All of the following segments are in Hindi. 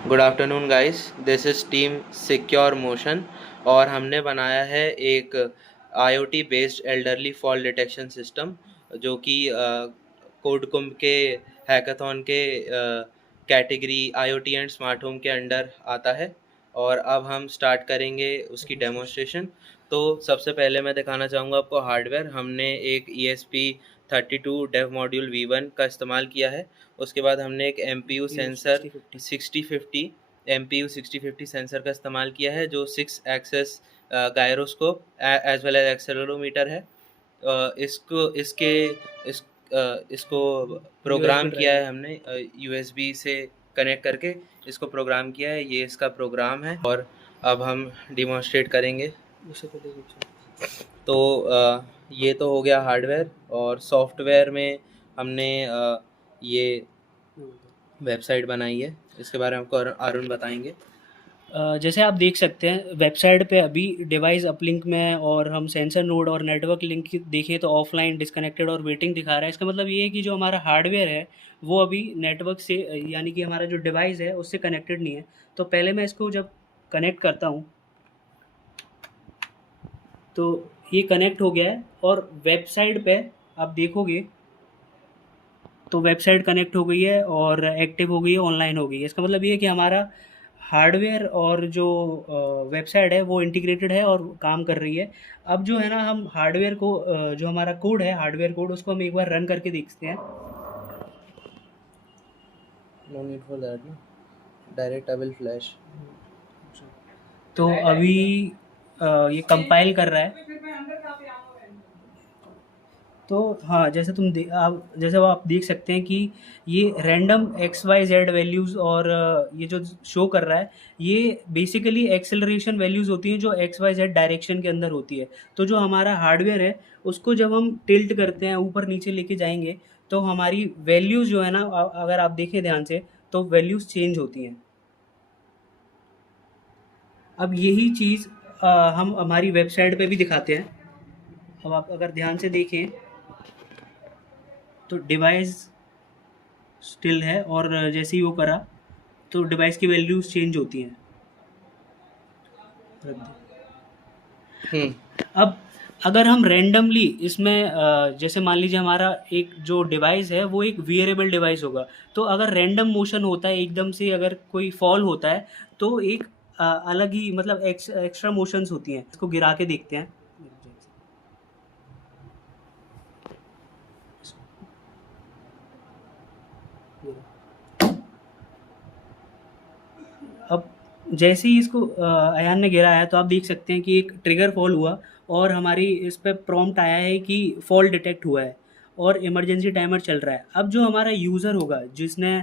Good afternoon guys, this is team secure motion और हमने बनाया है एक IoT based elderly fall detection system जो कि कोड कुंभ के हैकाथॉन के category IoT and smart home के अंडर आता है। और अब हम स्टार्ट करेंगे उसकी डेमोन्स्ट्रेशन। तो सबसे पहले मैं दिखाना चाहूँगा आपको हार्डवेयर। हमने एक ESP32 डेव मॉड्यूल V1 का इस्तेमाल किया है। उसके बाद हमने एक MPU सेंसर 6050 MPU 6050 सेंसर का इस्तेमाल किया है जो 6 axis gyroscope as well as accelerometer है। इसको इसके इस इसको प्रोग्राम किया है हमने USB से कनेक्ट करके। इसको प्रोग्राम किया है, ये इसका प्रोग्राम है और अब हम डिमॉन्स्ट्रेट करेंगे। तो ये तो हो गया हार्डवेयर। और सॉफ्टवेयर में हमने ये वेबसाइट बनाई है, इसके बारे में आपको अरुण बताएंगे। जैसे आप देख सकते हैं वेबसाइट पे अभी डिवाइस अपलिंक में और हम सेंसर नोड और नेटवर्क लिंक देखें तो ऑफलाइन, डिस्कनेक्टेड और वेटिंग दिखा रहा है। इसका मतलब ये है कि जो हमारा हार्डवेयर है वो अभी नेटवर्क से यानी कि हमारा जो डिवाइस है उससे कनेक्टेड नहीं है। तो पहले मैं इसको जब कनेक्ट करता हूँ तो ये कनेक्ट हो गया है और वेबसाइट पे आप देखोगे तो वेबसाइट कनेक्ट हो गई है और एक्टिव हो गई है, ऑनलाइन हो गई है। इसका मतलब ये है कि हमारा हार्डवेयर और जो वेबसाइट है वो इंटीग्रेटेड है और काम कर रही है। अब जो है ना हम हार्डवेयर को जो हमारा कोड है हार्डवेयर कोड उसको हम एक बार रन करके देखते हैं। नो नीड फॉर दैट ना, डायरेक्ट आई विल फ्लैश। तो अभी ये कंपाइल कर रहा है। तो हाँ, जैसे आप जैसे वो आप देख सकते हैं कि ये रैंडम XYZ वैल्यूज़ और ये जो शो कर रहा है ये बेसिकली एक्सेलरेशन वैल्यूज़ होती हैं जो XYZ डायरेक्शन के अंदर होती है। तो जो हमारा हार्डवेयर है उसको जब हम टिल्ट करते हैं ऊपर नीचे लेके जाएंगे तो हमारी वैल्यूज़ जो है ना अगर आप देखें ध्यान से तो वैल्यूज़ चेंज होती हैं। अब यही चीज़ हम हमारी वेबसाइट पे भी दिखाते हैं। अब आप अगर ध्यान से देखें तो डिवाइस स्टिल है और जैसे ही वो करा तो डिवाइस की वैल्यूज चेंज होती हैं। अब अगर हम रैंडमली इसमें जैसे मान लीजिए हमारा एक जो डिवाइस है वो एक वेरिएबल डिवाइस होगा, तो अगर रैंडम मोशन होता है एकदम से अगर कोई फॉल होता है तो एक अलग ही मतलब एक्स्ट्रा मोशंस होती हैं। इसको गिरा के देखते हैं। अब जैसे ही इसको अयान ने गिराया तो आप देख सकते हैं कि एक ट्रिगर फॉल हुआ और हमारी इस पे प्रॉम्प्ट आया है कि फॉल डिटेक्ट हुआ है और इमरजेंसी टाइमर चल रहा है। अब जो हमारा यूज़र होगा जिसने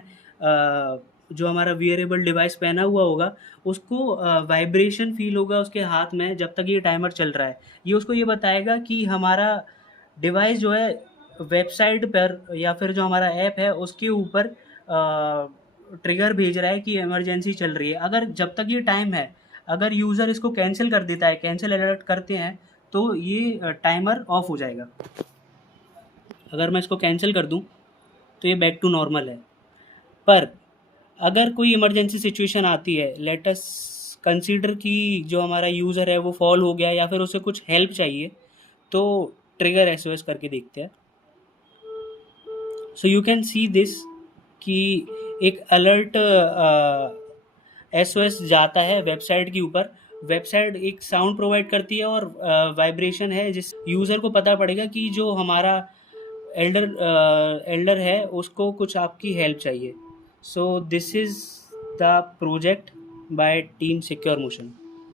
जो हमारा वियरेबल डिवाइस पहना हुआ होगा उसको वाइब्रेशन फील होगा उसके हाथ में जब तक ये टाइमर चल रहा है। ये उसको ये बताएगा कि हमारा डिवाइस जो है वेबसाइट पर या फिर जो हमारा ऐप है उसके ऊपर ट्रिगर भेज रहा है कि इमरजेंसी चल रही है। अगर जब तक ये टाइम है अगर यूज़र इसको कैंसिल कर देता है, कैंसिल अलर्ट करते हैं तो ये टाइमर ऑफ हो जाएगा। अगर मैं इसको कैंसिल कर दूं तो ये बैक टू नॉर्मल है। पर अगर कोई इमरजेंसी सिचुएशन आती है, लेट अस कंसीडर कि जो हमारा यूज़र है वो फॉल हो गया या फिर उसे कुछ हेल्प चाहिए, तो ट्रिगर SOS करके देखते हैं। So you can see this कि एक अलर्ट SOS जाता है वेबसाइट के ऊपर। वेबसाइट एक साउंड प्रोवाइड करती है और वाइब्रेशन है जिस यूज़र को पता पड़ेगा कि जो हमारा एल्डर है उसको कुछ आपकी हेल्प चाहिए। So this is the project by team secure motion.